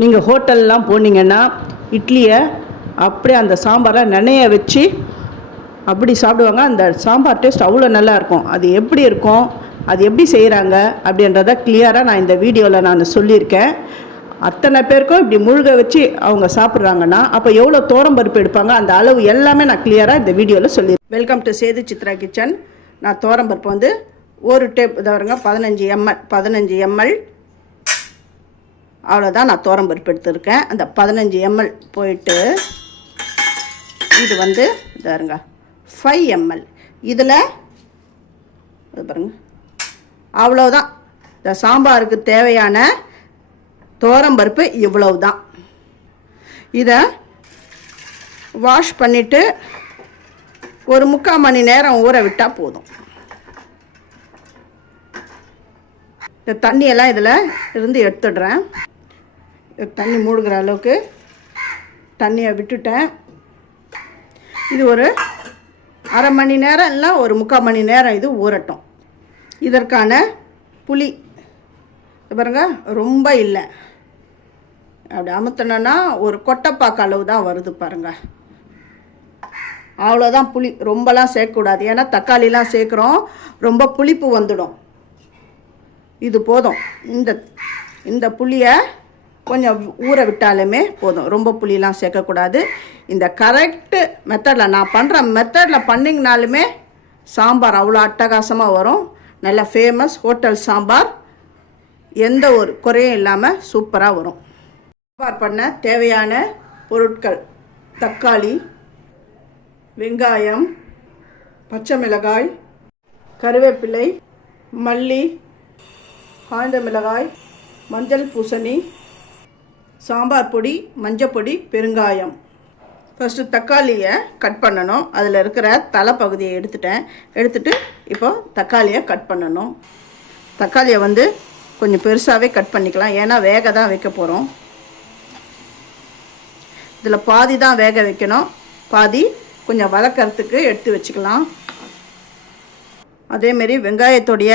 நீங்கள் ஹோட்டல்லாம் போனீங்கன்னா இட்லியை அப்படியே அந்த சாம்பாரை நனைய வச்சு அப்படி சாப்பிடுவாங்க. அந்த சாம்பார் டேஸ்ட் அவ்வளோ நல்லாயிருக்கும். அது எப்படி இருக்கும், அது எப்படி செய்கிறாங்க அப்படின்றத கிளியராக நான் இந்த வீடியோவில் நான் சொல்லியிருக்கேன். அத்தனை பேருக்கும் இப்படி முழுக வச்சு அவங்க சாப்பிட்றாங்கன்னா அப்போ எவ்வளோ பருப்பு எடுப்பாங்க, அந்த அளவு எல்லாமே நான் கிளியராக இந்த வீடியோவில் சொல்லியிருக்கேன். Welcome to Sethu Chitra kitchen. நான் பருப்பு வந்து ஒரு டேப் இதாருங்க 15 ml அவ்வளோதான் நான் பருப்பு எடுத்துருக்கேன். அந்த 15 ml போயிட்டு இது வந்து இதாருங்க 5 ml. இதில் இது பாருங்க, அவ்வளோதான். இந்த சாம்பாருக்கு தேவையான பருப்பு இவ்வளவு தான். இதை வாஷ் பண்ணிவிட்டு ஒரு 3/4 மணி நேரம் ஊற விட்டால் போதும். இந்த தண்ணியெல்லாம் இதில் இருந்து எடுத்துடுறேன். தண்ணி மூழ்கிற அளவுக்கு தண்ணியை விட்டுட்டேன். இது ஒரு அரை மணி நேரம் இல்லை ஒரு 3/4 மணி நேரம் இது ஊறட்டும். இதற்கான புளி பாருங்க, ரொம்ப இல்லை, அப்படி அமுத்தினோன்னா ஒரு கொட்டைப்பாக்கு அளவு தான் வருது பாருங்க. அவ்வளோதான் புளி. ரொம்பலாம் சேர்க்கக்கூடாது, ஏன்னா தக்காளிலாம் சேர்க்குறோம், ரொம்ப புளிப்பு வந்துடும். இது போதும். இந்த புளியை கொஞ்சம் ஊற விட்டாலுமே போதும், ரொம்ப புளியெலாம் சேர்க்கக்கூடாது. இந்த கரெக்டு மெத்தடில் நான் பண்ணுற மெத்தடில் பண்ணிங்கனாலுமே சாம்பார் அவ்வளோ அட்டகாசமாக வரும். நல்ல ஃபேமஸ் ஹோட்டல் சாம்பார், எந்த ஒரு குறையும் இல்லாமல் சூப்பராக வரும். சாம்பார் பண்ண தேவையான பொருட்கள்: தக்காளி, வெங்காயம், பச்சை மிளகாய், கருவேப்பிலை, மல்லி, காய்ந்த மிளகாய், மஞ்சள் பூசணி, சாம்பார் பொடி, மஞ்சள் பொடி, பெருங்காயம். ஃபஸ்ட்டு தக்காளியை கட் பண்ணணும். அதில் இருக்கிற தலைப்பகுதியை எடுத்துட்டு இப்போ தக்காளியை கட் பண்ணணும். தக்காளியை வந்து கொஞ்சம் பெருசாகவே கட் பண்ணிக்கலாம், ஏன்னா வேக தான் வைக்க போகிறோம். இதில் பாதி தான் வேக வைக்கணும், பாதி கொஞ்சம் வதக்கிறதுக்கு எடுத்து வச்சுக்கலாம். அதேமாரி வெங்காயத்தோடைய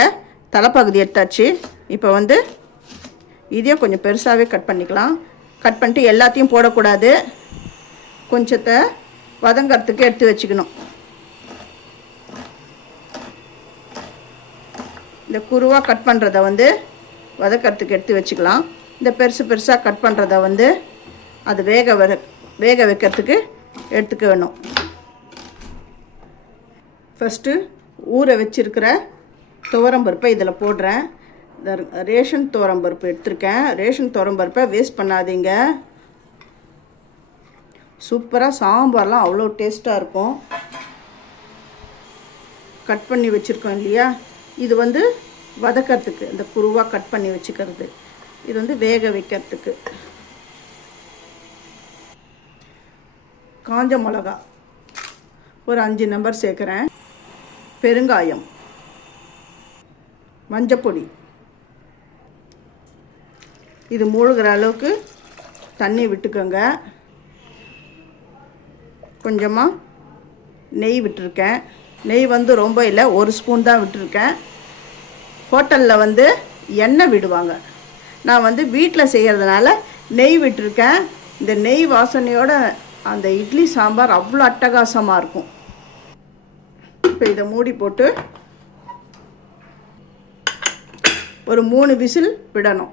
தலைப்பகுதி எடுத்தாச்சு. இப்போ வந்து இதையும் கொஞ்சம் பெருசாகவே கட் பண்ணிக்கலாம். கட் பண்ணிட்டு எல்லாத்தையும் போடக்கூடாது, கொஞ்சத்தை வதங்கிறதுக்கு எடுத்து வச்சுக்கணும். இந்த குருவாக கட் பண்ணுறத வந்து வதக்கிறதுக்கு எடுத்து வச்சுக்கலாம். இந்த பெருசாக கட் பண்ணுறத வந்து அது வேக வைக்கிறதுக்கு எடுத்துக்க வேணும். ஃபஸ்ட்டு ஊற வச்சிருக்கிற துவரம்பருப்பை இதில் போடுறேன். இந்த ரேஷன் துவரம்பருப்பு எடுத்திருக்கேன். ரேஷன் துவரம்பருப்பை வேஸ்ட் பண்ணாதீங்க. சூப்பராக சாம்பார்லாம் அவ்வளோ டேஸ்ட்டாக இருக்கும். கட் பண்ணி வச்சுருக்கோம் இல்லையா, இது வந்து வதக்கிறதுக்கு, இந்த குருவாக கட் பண்ணி வச்சுக்கிறது, இது வந்து வேக வைக்கிறதுக்கு. காஞ்ச மிளகா ஒரு 5 நம்பர் சேர்க்குறேன். பெருங்காயம், மஞ்சப்பொடி, இது மூழ்கிற அளவுக்கு தண்ணி விட்டுக்கோங்க. கொஞ்சமாக நெய் விட்டுருக்கேன். நெய் வந்து ரொம்ப இல்லை, 1 ஸ்பூன் தான் விட்டுருக்கேன். ஹோட்டலில் வந்து எண்ணெய் விடுவாங்க, நான் வந்து வீட்டில் செய்கிறதுனால நெய் விட்டுருக்கேன். இந்த நெய் வாசனையோட அந்த இட்லி சாம்பார் அவ்வளோ அட்டகாசமாக இருக்கும். இப்போ இதை மூடி போட்டு ஒரு 3 விசில் விடணும்.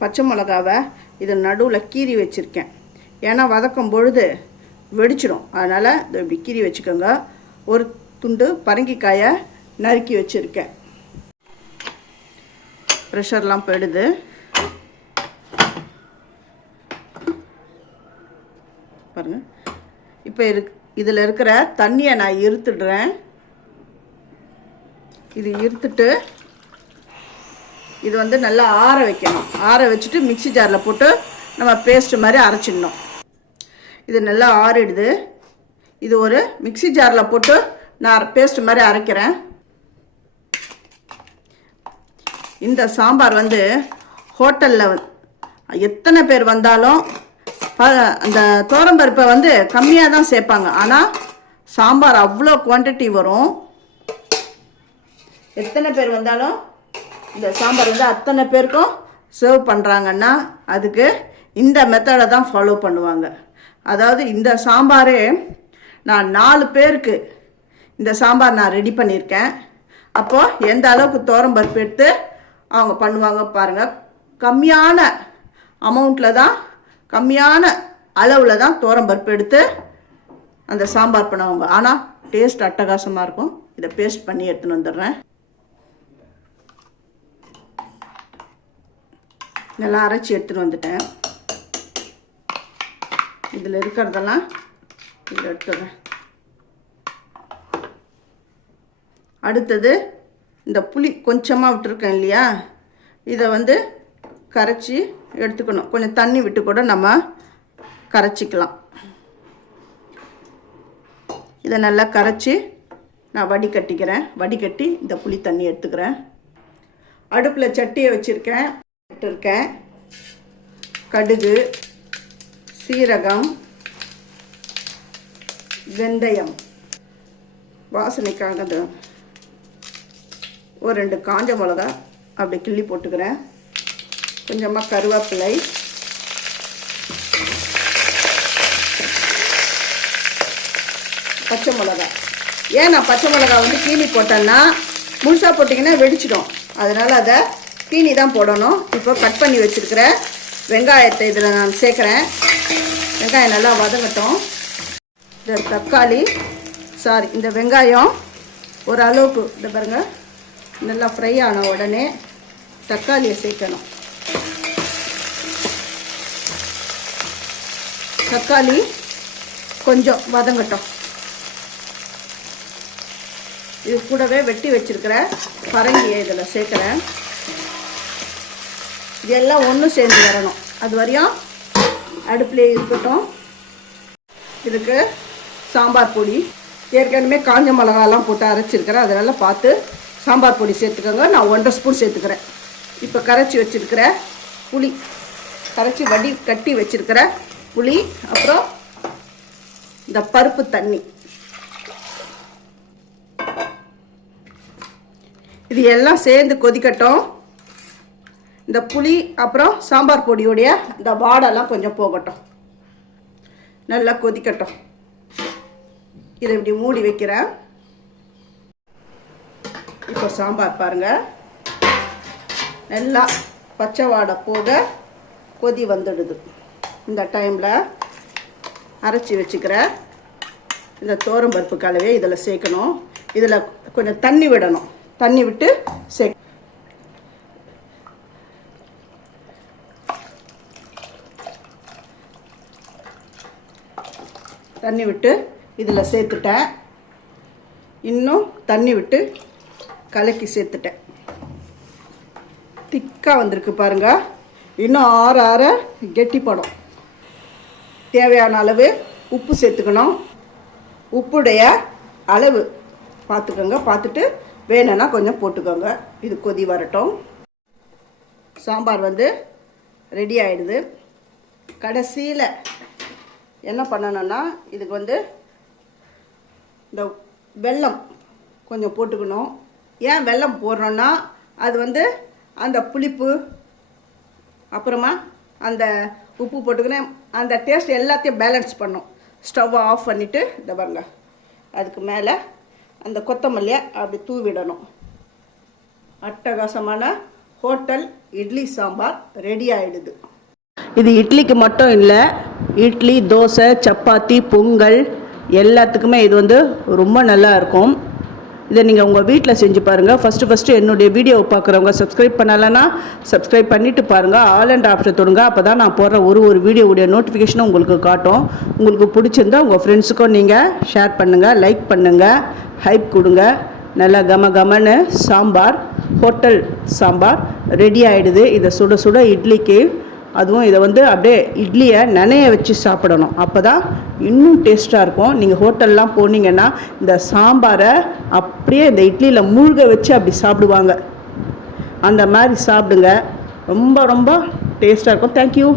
பச்சை மிளகாவை இது நடுவில் கீறி வச்சுருக்கேன், ஏன்னா வதக்கும் பொழுது வெடிச்சிடும், அதனால் இதை இப்படி கீறி வச்சுக்கோங்க. ஒரு துண்டு பரங்கிக்காயை நறுக்கி வச்சுருக்கேன். ப்ரெஷர்லாம் போயிடுது. பாருங்கள், இப்போ இதில் இருக்கிற தண்ணியை நான் இருத்துடுறேன். இது இருத்துட்டு இது வந்து நல்லா ஆற வைக்கணும். ஆற வச்சுட்டு மிக்ஸி ஜாரில் போட்டு நம்ம பேஸ்ட் மாதிரி அரைச்சிடணும். இது நல்லா ஆறிடுது. இது ஒரு மிக்ஸி ஜாரில் போட்டு நான் பேஸ்ட் மாதிரி அரைக்கிறேன். இந்த சாம்பார் வந்து ஹோட்டலில் எத்தனை பேர் வந்தாலும் அந்த துவரம்பருப்பை வந்து கம்மியாக தான் சேர்ப்பாங்க, ஆனால் சாம்பார் அவ்வளோ குவான்டிட்டி வரும். எத்தனை பேர் வந்தாலும் இந்த சாம்பார் வந்து அத்தனை பேருக்கும் சர்வ் பண்ணுறாங்கன்னா அதுக்கு இந்த மெத்தடை தான் ஃபாலோ பண்ணுவாங்க. அதாவது இந்த சாம்பாரே நான் 4 பேருக்கு இந்த சாம்பார் நான் ரெடி பண்ணியிருக்கேன். அப்போது எந்த அளவுக்கு துவரம்பருப்பு எடுத்து அவங்க பண்ணுவாங்க பாருங்கள். கம்மியான அமௌண்ட்டில் தான், கம்மியான அளவில் தான் துவரம்பருப்பு எடுத்து அந்த சாம்பார் பண்ணுவாங்க. ஆனால் டேஸ்ட் அட்டகாசமாக இருக்கும். இதை பேஸ்ட் பண்ணி எடுத்துன்னு வந்துடுறேன். நல்லா அரைச்சி எடுத்துன்னு வந்துட்டேன். இதில் இருக்கிறதெல்லாம் இதில் எடுத்துடுறேன். அடுத்தது இந்த புளி கொஞ்சமாக விட்டுருக்கேன் இல்லையா, இதை கரைச்சி எடுத்துக்கணும். கொஞ்சம் தண்ணி விட்டு கூட நம்ம கரைச்சிக்கலாம். இதை நல்லா கரைச்சி நான் வடிகட்டிக்கிறேன். வடிகட்டி இந்த புளி தண்ணி எடுத்துக்கிறேன். அடுப்பில் சட்டியை வச்சுருக்கேன். கடுகு, சீரகம், வெந்தயம், வாசனைக்காக ஒரு 2 காஞ்ச மிளகா அப்படி கிள்ளி போட்டுக்கிறேன். கொஞ்சமாக கருவேப்பிலை, பச்சை மிளகா. ஏன் நான் பச்சை மிளகா கீனி போட்டேன்னா முழுசாக போட்டிங்கன்னா வெடிச்சிடும். அதனால் அதை கீனி தான் போடணும். இப்போ கட் பண்ணி வச்சுருக்கிற வெங்காயத்தை இதில் நான் சேர்க்குறேன். வெங்காயம் நல்லா வதங்கட்டும். இந்த தக்காளி இந்த வெங்காயம் ஓரளவுக்கு இந்த பாருங்கள் நல்லா ஃப்ரை ஆன உடனே தக்காளியை சேர்க்கணும். தக்காளி கொஞ்சம் வதங்கட்டும். இது கூடவே வெட்டி வச்சிருக்கிற பரங்கியை இதில் சேர்க்குறேன். இதெல்லாம் ஒன்று சேர்ந்து வரணும். அது வரையும் அடுப்புலேயே இருக்கட்டும். இதுக்கு சாம்பார் பொடி ஏற்கனவே காஞ்ச மிளகாலாம் போட்டு அரைச்சிருக்கிறேன். அதனால் பார்த்து சாம்பார் பொடி சேர்த்துக்கோங்க. நான் 1.5 ஸ்பூன் சேர்த்துக்கிறேன். இப்போ கரைச்சி வச்சுருக்கிற புளி, கரைச்சி வடி கட்டி வச்சுருக்கிற புளி, அப்புறம் இந்த பருப்பு தண்ணி, இது எல்லாம் சேர்ந்து கொதிக்கட்டும். இந்த புளி அப்புறம் சாம்பார் பொடியோடைய இந்த வாடெல்லாம் கொஞ்சம் போகட்டும். நல்லா கொதிக்கட்டும். இதை இப்படி மூடி வைக்கிறேன். இப்போ சாம்பார் பாருங்கள் நல்லா பச்சை வாடை போக கொதி வந்துடுது. இந்த டைமில் அரைச்சி வச்சுக்கிற இந்த துவரம்பருப்பு கலவையை இதில் சேர்க்கணும். இதில் கொஞ்சம் தண்ணி விடணும். தண்ணி விட்டு தண்ணி விட்டு இதில் சேர்த்துட்டேன். இன்னும் தண்ணி விட்டு கலக்கி சேர்த்துட்டேன். திக்காக வந்திருக்கு பாருங்கள். இன்னும் ஆற கெட்டிப்படும். தேவையான அளவு உப்பு சேர்த்துக்கணும். உப்புடைய அளவு பார்த்துக்கோங்க. பார்த்துட்டு வேணும்னா கொஞ்சம் போட்டுக்கோங்க. இது கொதி வரட்டும். சாம்பார் ரெடி ஆகிடுது. கடைசியில் என்ன பண்ணணும்னா இதுக்கு இந்த வெல்லம் கொஞ்சம் போட்டுக்கணும். ஏன் வெல்லம் போடுறோன்னா அது அந்த புளிப்பு அப்புறமா அந்த உப்பு போட்டுக்கினேன் அந்த டேஸ்ட் எல்லாத்தையும் பேலன்ஸ் பண்ணும். ஸ்டவ்வை ஆஃப் பண்ணிவிட்டு இந்த பாருங்க அதுக்கு மேலே அந்த கொத்தமல்லியை அப்படி தூவிடணும். அட்டகாசமான ஹோட்டல் இட்லி சாம்பார் ரெடி ஆகிடுது. இது இட்லிக்கு மட்டும் இல்லை, இட்லி, தோசை, சப்பாத்தி, பொங்கல் எல்லாத்துக்குமே இது ரொம்ப நல்லா இருக்கும். இதை நீங்கள் உங்கள் வீட்டில் செஞ்சு பாருங்கள். ஃபஸ்ட்டு என்னுடைய வீடியோவை பார்க்குறவங்க சப்ஸ்கிரைப் பண்ணலைன்னா சப்ஸ்கிரைப் பண்ணிவிட்டு பாருங்கள். ஆல் அண்ட் ஆப்ஷன் தொடுங்க. அப்போ தான் நான் போடுற ஒரு வீடியோவுடைய நோட்டிஃபிகேஷனும் உங்களுக்கு காட்டும். உங்களுக்கு பிடிச்சிருந்தால் உங்கள் ஃப்ரெண்ட்ஸுக்கும் நீங்கள் ஷேர் பண்ணுங்கள், லைக் பண்ணுங்கள், ஹைப் கொடுங்க. நல்லா கமன்னு சாம்பார், ஹோட்டல் சாம்பார் ரெடி ஆகிடுது. இதை சுட சுட இட்லிக்கு, அதுவும் இதை அப்படியே இட்லியை நனைய வச்சு சாப்பிடணும். அப்போ தான் இன்னும் டேஸ்ட்டாக இருக்கும். நீங்கள் ஹோட்டல்லாம் போனீங்கன்னா இந்த சாம்பாரை அப்படியே இந்த இட்லியில் மூழ்க வச்சு அப்படி சாப்பிடுவாங்க. அந்த மாதிரி சாப்பிடுங்க. ரொம்ப ரொம்ப டேஸ்ட்டாக இருக்கும். தேங்க்யூ.